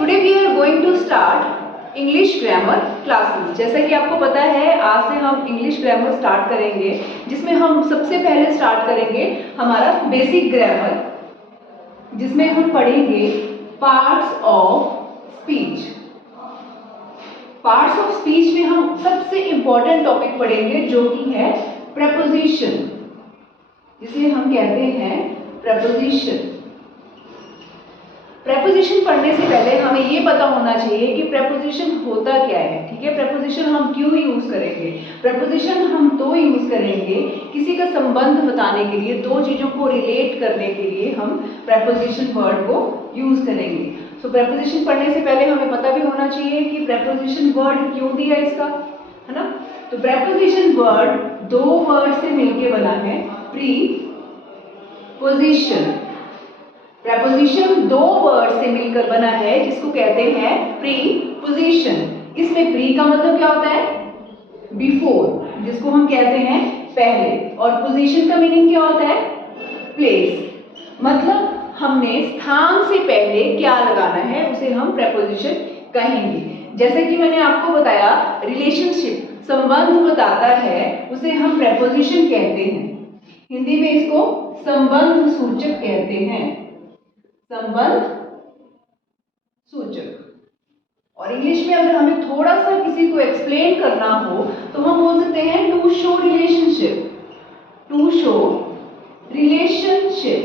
Today we are going to start English grammar classes. जैसा कि आपको पता है आज से हम इंग्लिश ग्रामर स्टार्ट करेंगे, जिसमें हम सबसे पहले स्टार्ट करेंगे हमारा बेसिक ग्रामर, जिसमें हम पढ़ेंगे parts of speech. Parts of speech में हम सबसे इंपॉर्टेंट टॉपिक पढ़ेंगे जो कि है प्रपोजिशन, जिसे हम कहते हैं प्रपोजिशन। प्रपोजिशन पढ़ने से पहले हमें ये पता होना चाहिए कि प्रपोजिशन होता क्या है। ठीक है, प्रपोजिशन हम क्यों यूज करेंगे? प्रपोजिशन हम तो यूज करेंगे किसी का संबंध बताने के लिए, दो चीजों को रिलेट करने के लिए हम प्रपोजिशन वर्ड को यूज करेंगे। तो प्रपोजिशन पढ़ने से पहले हमें पता भी होना चाहिए कि प्रपोजिशन वर्ड क्यों दिया इसका, है ना। तो प्रपोजिशन वर्ड दो वर्ड से मिलकर बना है, प्रीपोजिशन। प्रपोजिशन दो वर्ड से मिलकर बना है जिसको कहते हैं प्रीपोजिशन। इसमें प्री का मतलब क्या होता है? बिफोर, जिसको हम कहते हैं पहले, और पोजीशन का मीनिंग क्या होता है? प्लेस। मतलब हमने स्थान से पहले क्या लगाना है उसे हम प्रपोजिशन कहेंगे। जैसे कि मैंने आपको बताया रिलेशनशिप, संबंध बताता है, उसे हम प्रपोजिशन कहते हैं। हिंदी में इसको संबंध सूचक कहते हैं, संबंध सूचक। और इंग्लिश में अगर हमें थोड़ा सा किसी को एक्सप्लेन करना हो तो हम बोल सकते हैं to show relationship, to show relationship,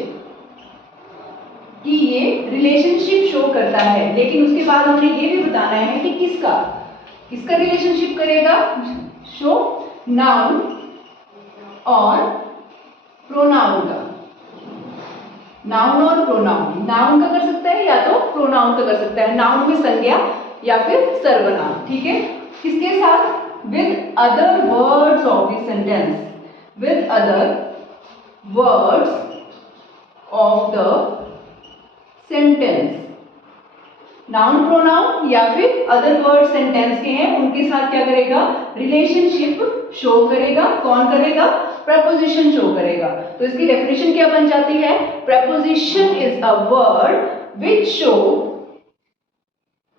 कि ये रिलेशनशिप शो करता है। लेकिन उसके बाद हमें ये भी बताना है कि किसका रिलेशनशिप करेगा, शो नाउन और प्रोनाउन का। नाउन और प्रोनाउन, नाउन का कर सकता है या तो प्रोनाउन का कर सकता है। नाउन में संज्ञा या फिर सर्वनाम, ठीक है। किसके साथ? With other words of the sentence, with other words of the sentence. Noun pronoun या फिर अदर वर्ड सेंटेंस के हैं, उनके साथ क्या करेगा? रिलेशनशिप शो करेगा। कौन करेगा? प्रपोजिशन शो करेगा। तो इसकी डेफिनेशन क्या बन जाती है? Preposition is a word which show,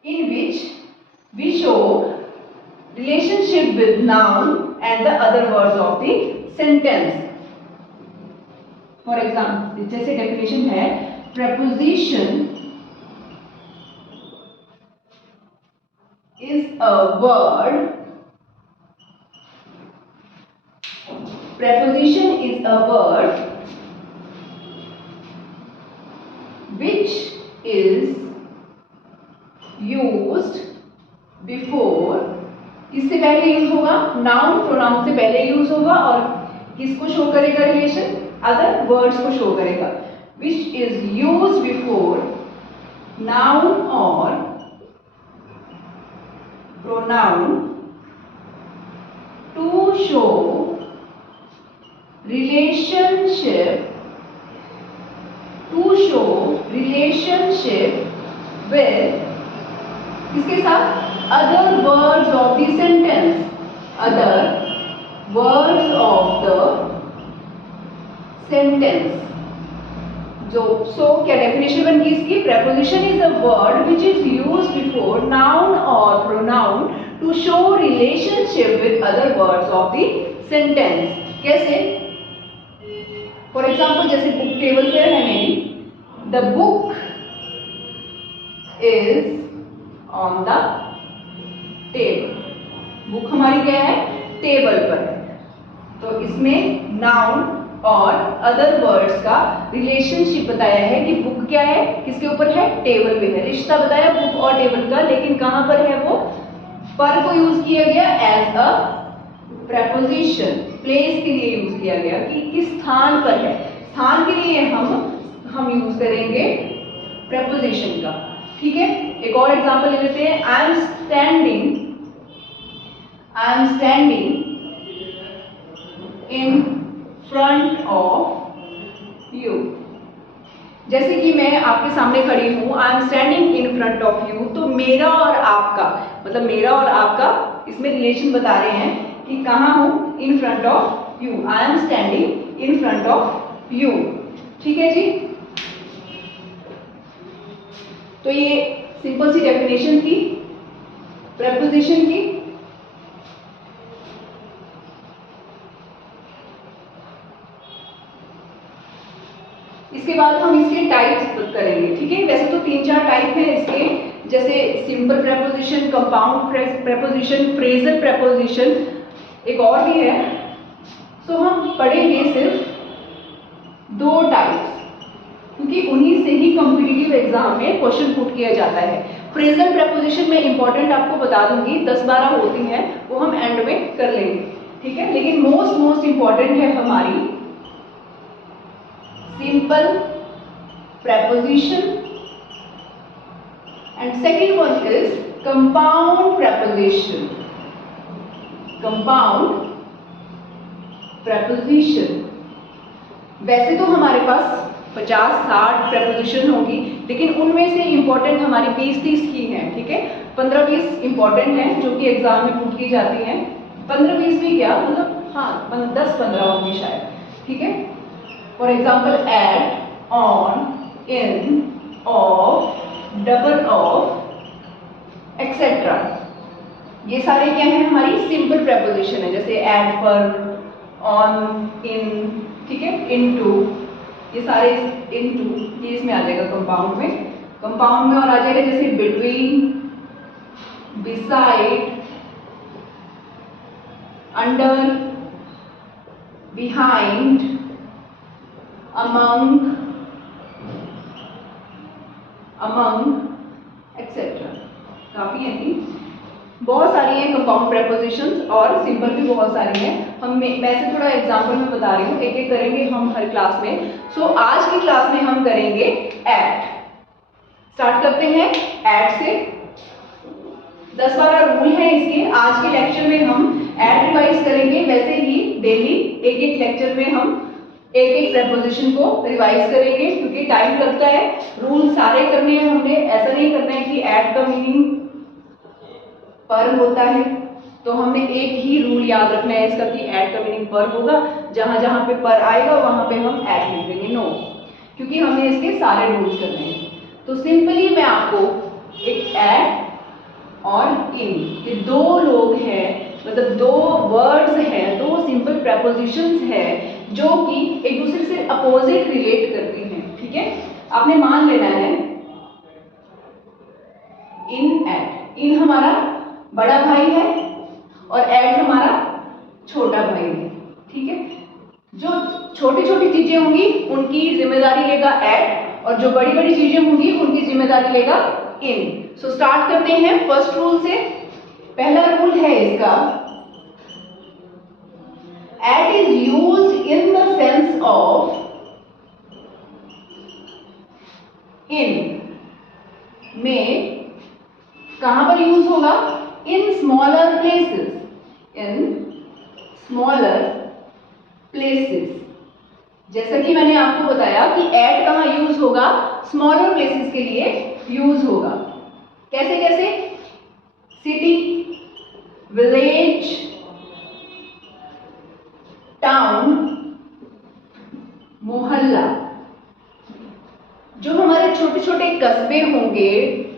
in which we show relationship with noun and the other words of the sentence. For example, जैसे डेफिनेशन है preposition is a word, preposition is a word which is used before, किससे पहले use होगा? Noun pronoun से पहले use होगा, और किसको शो करेगा? रिलेशन, अदर वर्ड्स को शो करेगा। which is used before noun और pronoun to show relationship, to show relationship with, किसके साथ? other words of the sentence, other words of the sentence। जो क्या डेफिनेशन बन गई इसकी? Preposition is a word which is used before noun और pronoun to show relationship with other words of the sentence. कैसे? For example, जैसे book table पे है मेरी, the book is on the table. Book हमारी क्या है? टेबल पर है। तो इसमें नाउन और अदर वर्ड्स का रिलेशनशिप बताया है कि बुक क्या है, किसके ऊपर है? टेबल पे है। रिश्ता बताया बुक और टेबल का, लेकिन कहां पर है वो? पर को यूज किया गया एज अ प्रपोजिशन, प्लेस के लिए यूज किया गया कि किस स्थान पर है। स्थान के लिए हम यूज करेंगे प्रपोजिशन का, ठीक है। एक और एग्जांपल ले लेते हैं। I am standing in front of you. जैसे कि मैं आपके सामने खड़ी हूं, I am standing in front of you, तो मेरा और आपका, मतलब मेरा और आपका इसमें रिलेशन बता रहे हैं कि कहां हूं? In front of you. I am standing in front of you, ठीक है जी। तो ये सिंपल सी डेफिनेशन थी प्रेपोजिशन की। इसके बाद हम इसके टाइप्स करेंगे, ठीक है। वैसे तो 3-4 टाइप हैं इसके, जैसे simple preposition, compound preposition, phrasal preposition, एक और भी है। सो हम पढ़ेंगे सिर्फ 2 टाइप्स, क्योंकि उन्हीं से ही कॉम्पिटिटिव एग्जाम में क्वेश्चन पुट किया जाता है। फ्रेजल प्रेपोजिशन में इंपॉर्टेंट आपको बता दूंगी, 10-12 होती हैं, वो हम एंड में कर लेंगे, ठीक है। लेकिन मोस्ट इंपॉर्टेंट है हमारी simple preposition and second one is compound preposition. Compound preposition, वैसे तो हमारे पास 50-60 preposition होगी, लेकिन उनमें से इंपॉर्टेंट हमारी 20-30 की हैं, ठीक है। 15-20 इंपॉर्टेंट हैं जो कि एग्जाम में पुट की जाती हैं। 15-20 भी क्या, मतलब हाँ 10-15 होंगी शायद, ठीक है। For example, at, on, in, of, double of, etc. ये सारे क्या हैं, हमारी सिंपल प्रेपोजिशन है, जैसे at पर, on, in, ठीक है, into, ये सारे into, ये इसमें आ जाएगा कंपाउंड में। कंपाउंड में और आ जाएगा जैसे between, beside, under, behind, among, etc. काफी है नहीं, बहुत सारी हैं कंपाउंड प्रेपोजिशंस और सिंपल भी बहुत सारी हैं। हम मैं से थोड़ा एग्जांपल में बता रही हूँ, एक एक करेंगे हम हर क्लास में। सो आज की क्लास में हम करेंगे एट। स्टार्ट करते हैं एट से। 10-12 रूल हैं इसके। आज के लेक्चर में हम एट रिवाइज करेंगे, वैसे ही डेली एक एक लेक्चर में हम एक एक प्रेपोजिशन को रिवाइज करेंगे, क्योंकि टाइम लगता है। रूल सारे करने हैं हमने, ऐसा नहीं करना है कि ऐड का मीनिंग पर होता है तो हमने एक ही रूल याद रखना है इसका कि ऐड का मीनिंग पर होगा, जहां जहां पे पर आएगा वहां पे हम ऐड लिख देंगे, नो, क्योंकि हमने इसके सारे रूल्स करने हैं। तो सिंपली मैं आपको एक ऐड और इन, ये 2 लोग हैं, मतलब 2 वर्ड्स हैं, 2 सिंपल प्रेपोजिशंस हैं जो कि एक दूसरे से अपोजिट रिलेट करती हैं, ठीक है। आपने मान लेना है इन एट, इन हमारा बड़ा भाई है और एट हमारा छोटा भाई है, ठीक है। जो छोटी छोटी चीजें होंगी उनकी जिम्मेदारी लेगा एट, और जो बड़ी बड़ी चीजें होंगी उनकी जिम्मेदारी लेगा इन। सो स्टार्ट करते हैं फर्स्ट रूल से। पहला रूल है इसका, at is used in the sense of in, में कहां पर यूज होगा, in smaller places, in smaller places. जैसा कि मैंने आपको बताया कि एट कहां यूज होगा, स्मॉलर प्लेसेस के लिए यूज होगा। कैसे कैसे, सिटी, विलेज, टाउन, मोहल्ला। जो हमारे छोटे छोटे कस्बे होंगे,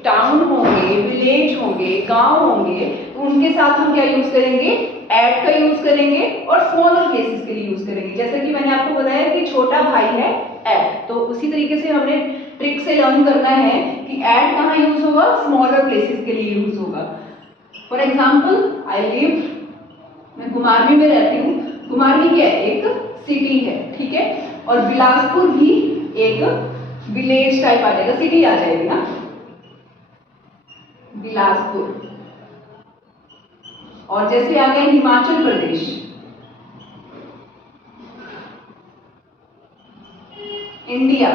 टाउन होंगे, विलेज होंगे, गांव होंगे, उनके साथ हम क्या यूज करेंगे, एट का यूज करेंगे और स्मॉलर प्लेसेस के लिए यूज करेंगे। जैसे कि मैंने आपको बताया कि छोटा भाई है एट, तो उसी तरीके से हमने ट्रिक से लर्न करना है कि एट कहाँ यूज होगा, स्मॉलर प्लेसेस के लिए यूज होगा। फॉर एग्जाम्पल, आई लिव, मैं कुमारवी में रहती हूँ। कुमारवी क्या है, एक सिटी है, ठीक है। और बिलासपुर भी एक विलेज टाइप आ जाएगा, सिटी आ जाएगी ना, बिलासपुर। और जैसे आ गया हिमाचल प्रदेश, इंडिया।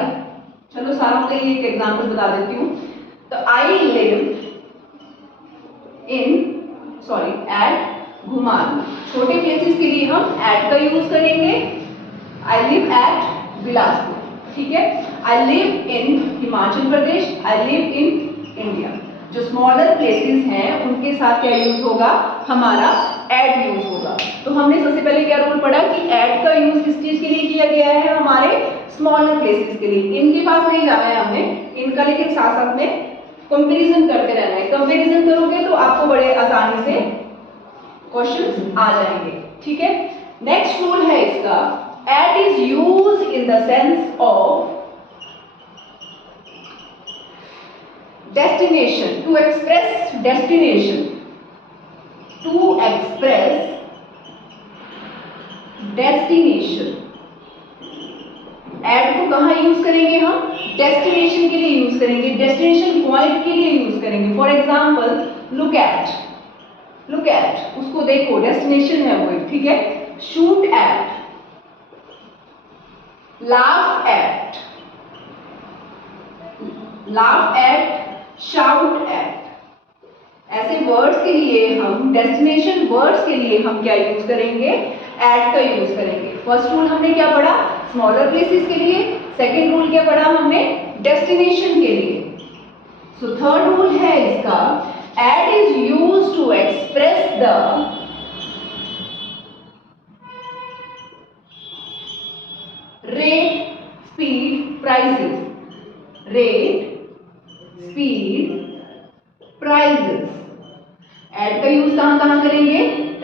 चलो सारों के लिए एक एग्जांपल बता देती हूँ। तो आई लिव एट घुमारवी। छोटे प्लेसेस के लिए हम एट का यूज करेंगे। आई लिव एट बिलासपुर, ठीक है। I live in Himachal Pradesh, I live in India. जो स्मॉलर प्लेसेस हैं उनके साथ क्या यूज होगा, हमारा एट यूज होगा। तो हमने सबसे पहले क्या रूल पढ़ा कि एट का यूज किस चीज के लिए किया गया है, हमारे स्मॉलर प्लेसेस के लिए। इनके पास नहीं जाना है हमने, इनका लेकिन साथ साथ में कंपैरिजन करते रहना है। कंपैरिजन करोगे तो आपको बड़े आसानी से क्वेश्चंस आ जाएंगे, ठीक है। नेक्स्ट रूल है इसका, at is use in the sense of destination, to express destination, to express destination. At को कहां यूज करेंगे हम? डेस्टिनेशन के लिए यूज करेंगे, डेस्टिनेशन पॉइंट के लिए यूज करेंगे। For example look at, look at उसको देखो, डेस्टिनेशन है वो, ठीक है। Shoot at, laugh at, laugh at, shout at. ऐसे वर्ड्स के लिए हम, डेस्टिनेशन वर्ड्स के लिए हम क्या यूज करेंगे? एट का यूज करेंगे। फर्स्ट रूल हमने क्या पढ़ा? स्मॉलर प्लेसेस के लिए। सेकंड रूल क्या पढ़ा हमने? डेस्टिनेशन के लिए। सो थर्ड रूल है इसका, at is used to express the rate, speed, prices. Rate, speed, prices. At का यूज कहां कहां करेंगे?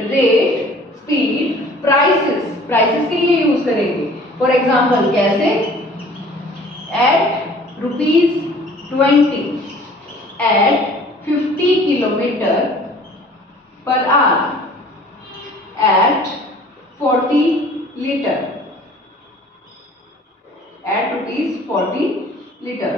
रेट, स्पीड, प्राइसेस, प्राइसेस के लिए यूज करेंगे। फॉर एग्जाम्पल कैसे? At ₹20, at 50 kilometre per hour, at 40 litre, at ₹40 litre,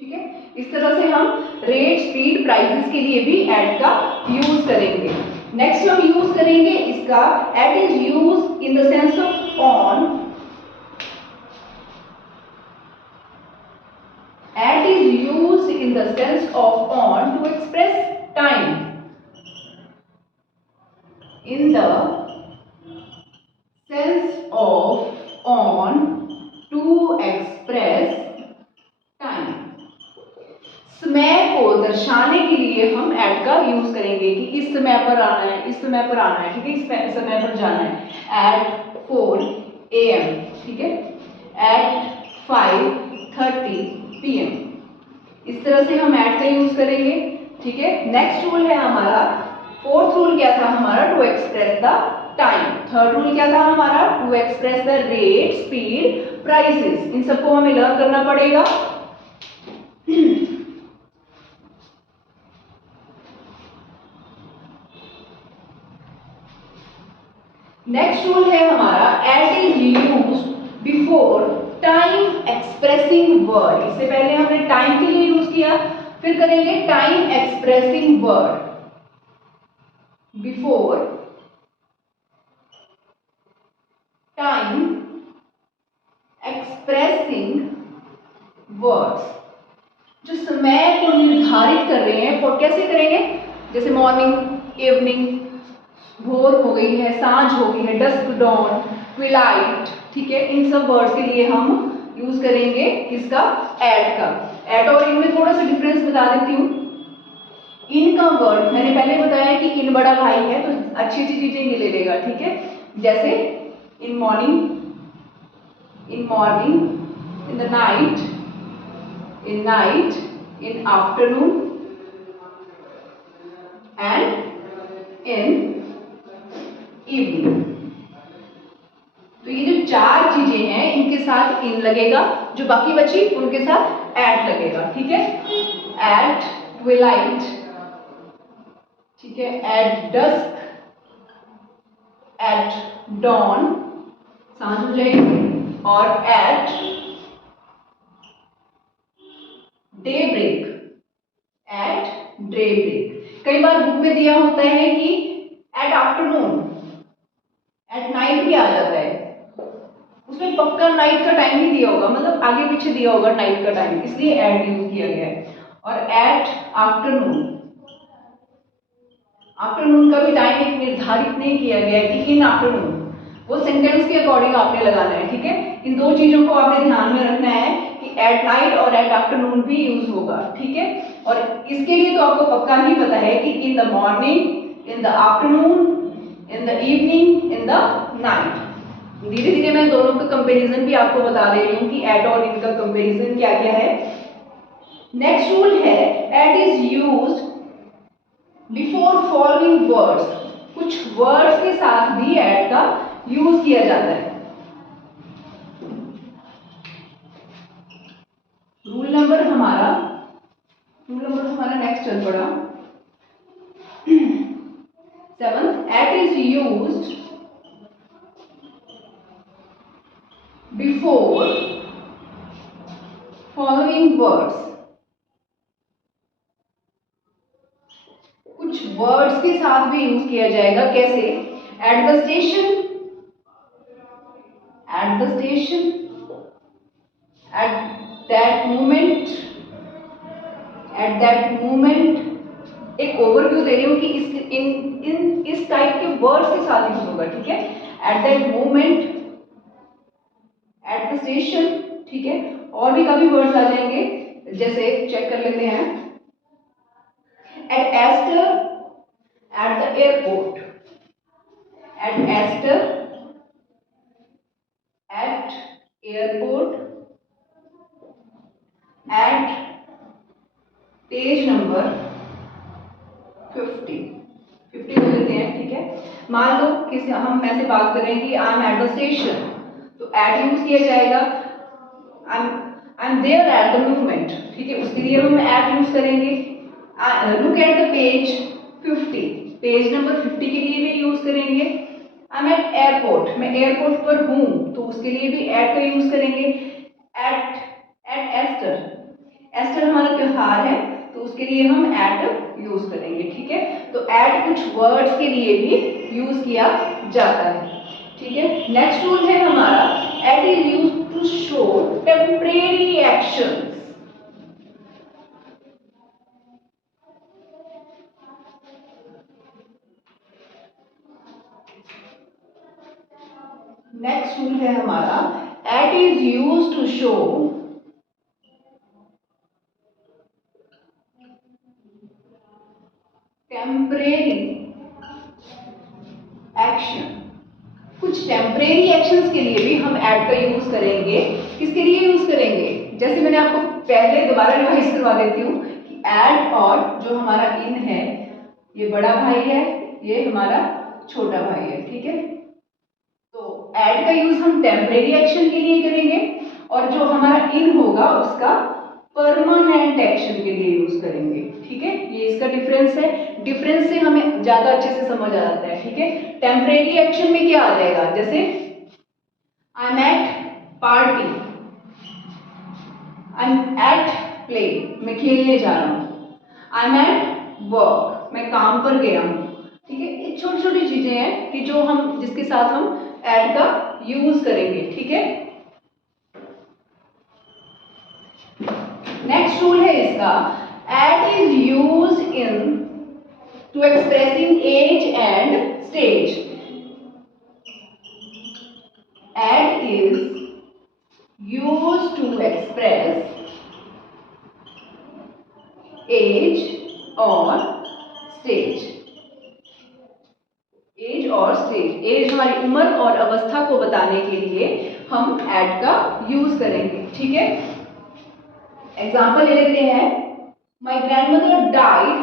ठीक है। इस तरह से हम रेट, स्पीड, प्राइसेस के लिए भी एट का यूज करेंगे। नेक्स्ट हम यूज करेंगे इसका, at is use in the sense of on. At is used in the sense of on to express time. In the sense of on to express time. समय को दर्शाने के लिए हम at का यूज करेंगे कि इस समय पर आना है, इस समय पर आना है, ठीक है, इस समय पर जाना है। At 4 AM, ठीक है, at 5:30 PM। इस तरह से हम एट का यूज करेंगे, ठीक है। नेक्स्ट रूल है हमारा, फोर्थ रूल क्या था हमारा? To express the time. Third rule क्या था हमारा? To express the rate, speed, prices. इन सबको हमें लर्न करना पड़ेगा। नेक्स्ट रूल है हमारा, at is use before time expressing word. इससे पहले हमने टाइम के लिए यूज किया, फिर करेंगे time expressing word. Before time expressing words. जो समय को निर्धारित कर रहे हैं, और कैसे करेंगे? जैसे मॉर्निंग, इवनिंग, भोर हो गई है, सांझ हो गई है, डस्क, डॉन, ट्विलाइट, ठीक है। इन सब वर्ड्स के लिए हम यूज करेंगे किसका? एट का। एट और इन में थोड़ा सा डिफरेंस बता देती हूँ। इन का वर्ड मैंने पहले बताया कि इन बड़ा भाई है तो अच्छी अच्छी चीजें ये ले लेगा, ठीक है। जैसे in morning, in morning, in the night, in night, in afternoon and in evening. तो ये जो चार चीजें हैं इनके साथ इन लगेगा, जो बाकी बची उनके साथ एट लगेगा, ठीक है। एट ट्विलाइट, ठीक है, एट डस्क, एट डॉन, सांझ हो जाएगी, और at daybreak, at daybreak. कई बार बुक में दिया होता है कि एट आफ्टरनून, एट नाइट भी आ जाता है, उसमें पक्का नाइट का टाइम नहीं दिया होगा, मतलब आगे पीछे दिया होगा नाइट का टाइम, इसलिए एट यूज किया गया है। और एट आफ्टरनून, आफ्टरनून का भी टाइम एक निर्धारित नहीं किया गया है कि इन आफ्टरनून, वो सेंटेंस के अकॉर्डिंग आपने लगाना है, ठीक है। इन दो चीजों को आपने ध्यान में रखना है कि एट नाइट और एट आफ्टरनून भी यूज होगा, ठीक है। और इसके लिए तो आपको पक्का ही पता है कि in the morning, in the afternoon, in the evening, in the night. धीरे धीरे मैं दोनों का कंपैरिजन भी आपको बता दे रही हूँ कि एट और इन का कंपैरिजन क्या क्या है। नेक्स्ट रूल है at is used before following words. कुछ वर्ड्स के साथ भी एट का यूज किया जाता है। रूल नंबर हमारा नेक्स्ट चल पड़ा 7, at is used before following words. कुछ वर्ड्स के साथ भी यूज किया जाएगा। कैसे? At the station, at the station, at that moment, at that moment. एक ओवरव्यू दे रही हूं कि इस टाइप के वर्ड्स के साथ यूज होगा। ठीक है, eight that moment, eight the station. ठीक है, और भी काफी वर्ड्स आ जाएंगे, जैसे चेक कर लेते हैं। At Easter, at the airport, at Easter, at airport, at page number 50 ले लेते हैं। ठीक है, मान लो किसी हम ऐसे बात कर रहे हैं कि I am at the station, तो एट यूज किया जाएगा। I am there at the movement. ठीक है, उसके लिए हम एट यूज करेंगे। Look at the page 50, page number 50 के लिए भी यूज करेंगे। आई एम एट एयरपोर्ट, मैं एयरपोर्ट पर हूं, तो उसके लिए भी एट का यूज करेंगे। एट एस्टर, एस्टर हमारा त्योहार है, तो उसके लिए हम एट यूज करेंगे। ठीक है, तो एट कुछ वर्ड्स के लिए भी यूज किया जाता है। ठीक है, नेक्स्ट रूल है हमारा at is use to show temporary actions. Next rule है हमारा at is use to show temporary action. कुछ टेम्परेरी एक्शंस के लिए भी हम एट का यूज करेंगे। किसके लिए यूज करेंगे? जैसे मैंने आपको पहले दोबारा रिवाइज करवा देती हूँ कि एट और जो हमारा इन है, ये बड़ा भाई है, ये हमारा छोटा भाई है। ठीक है, तो एट का यूज हम टेम्परेरी एक्शन के लिए करेंगे और जो हमारा इन होगा उसका परमानेंट एक्शन के लिए यूज करेंगे। ठीक है, ये इसका डिफरेंस है। डिफरेंस से हमें ज्यादा अच्छे से समझ आ जाता है। ठीक है, टेम्परेरी एक्शन में क्या आ जाएगा? जैसे I am at party, I am at play, मैं खेलने जा रहा हूँ। आई एम एट वर्क, मैं काम पर गया हूँ। ठीक है, ये छोटी छोटी चीजें हैं कि जो हम जिसके साथ हम एट का यूज करेंगे। ठीक है, नेक्स्ट रूल है इसका at is use in to expressing age and stage. At is use to express age और स्टेज। एज और स्टेज, एज हमारी उम्र और अवस्था को बताने के लिए हम एट का यूज करेंगे। ठीक है, एग्जाम्पल ले लेते हैं। My grandmother died,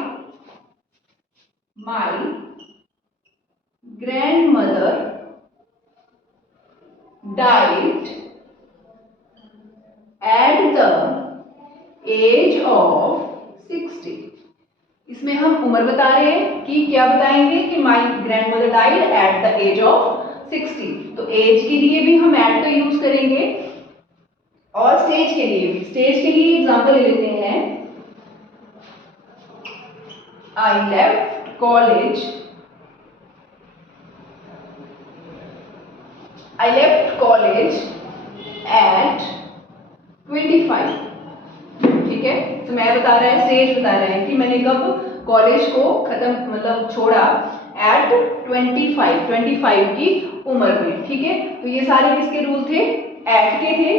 my grandmother died at the age of 60। इसमें हम उम्र बता रहे हैं कि क्या बताएंगे कि my grandmother died at the age of 60, तो एज के लिए भी हम एट का यूज करेंगे और स्टेज के लिए भी। स्टेज के लिए एग्जांपल ले लेते हैं। I left college, I left college eight 25। ठीक है, तो मैं बता रहा है, स्टेज बता रहे हैं कि मैंने कब कॉलेज को खत्म मतलब छोड़ा एट 25 की उम्र में। ठीक है, तो ये सारे किसके रूल थे? एट के थे।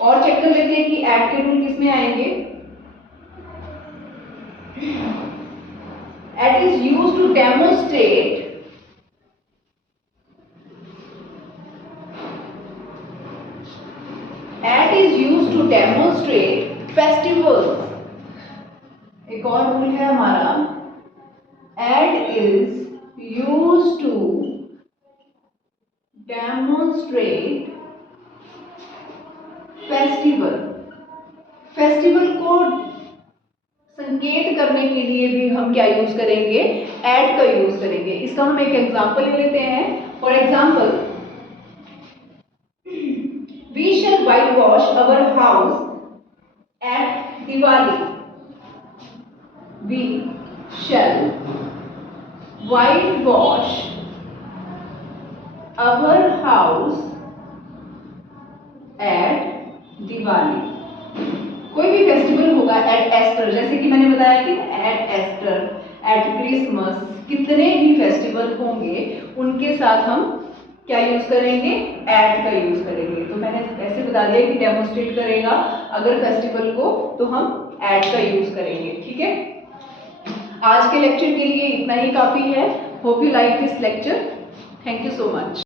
और चेक कर लेते हैं कि एट के रूल किस में आएंगे। At is use to demonstrate at is use to demonstrate festivals. एक और रूल है हमारा, at is used to demonstrate festival. Festival को संकेत करने के लिए भी हम क्या यूज करेंगे, एट का यूज करेंगे। इसका हम एक एग्जांपल ले लेते हैं। For example, we shall whitewash our house at Diwali. We shall whitewash our house at Diwali. कोई भी फेस्टिवल होगा एट एस्टर, जैसे कि मैंने बताया कि एट एस्टर, एट क्रिसमस, कितने भी फेस्टिवल होंगे उनके साथ हम क्या यूज करेंगे, एट का यूज करेंगे। तो मैंने ऐसे बता दिया कि डेमोन्स्ट्रेट करेगा अगर फेस्टिवल को, तो हम एट का यूज करेंगे। ठीक है, आज के लेक्चर के लिए इतना ही काफी है। Hope you like this lecture. Thank you so much.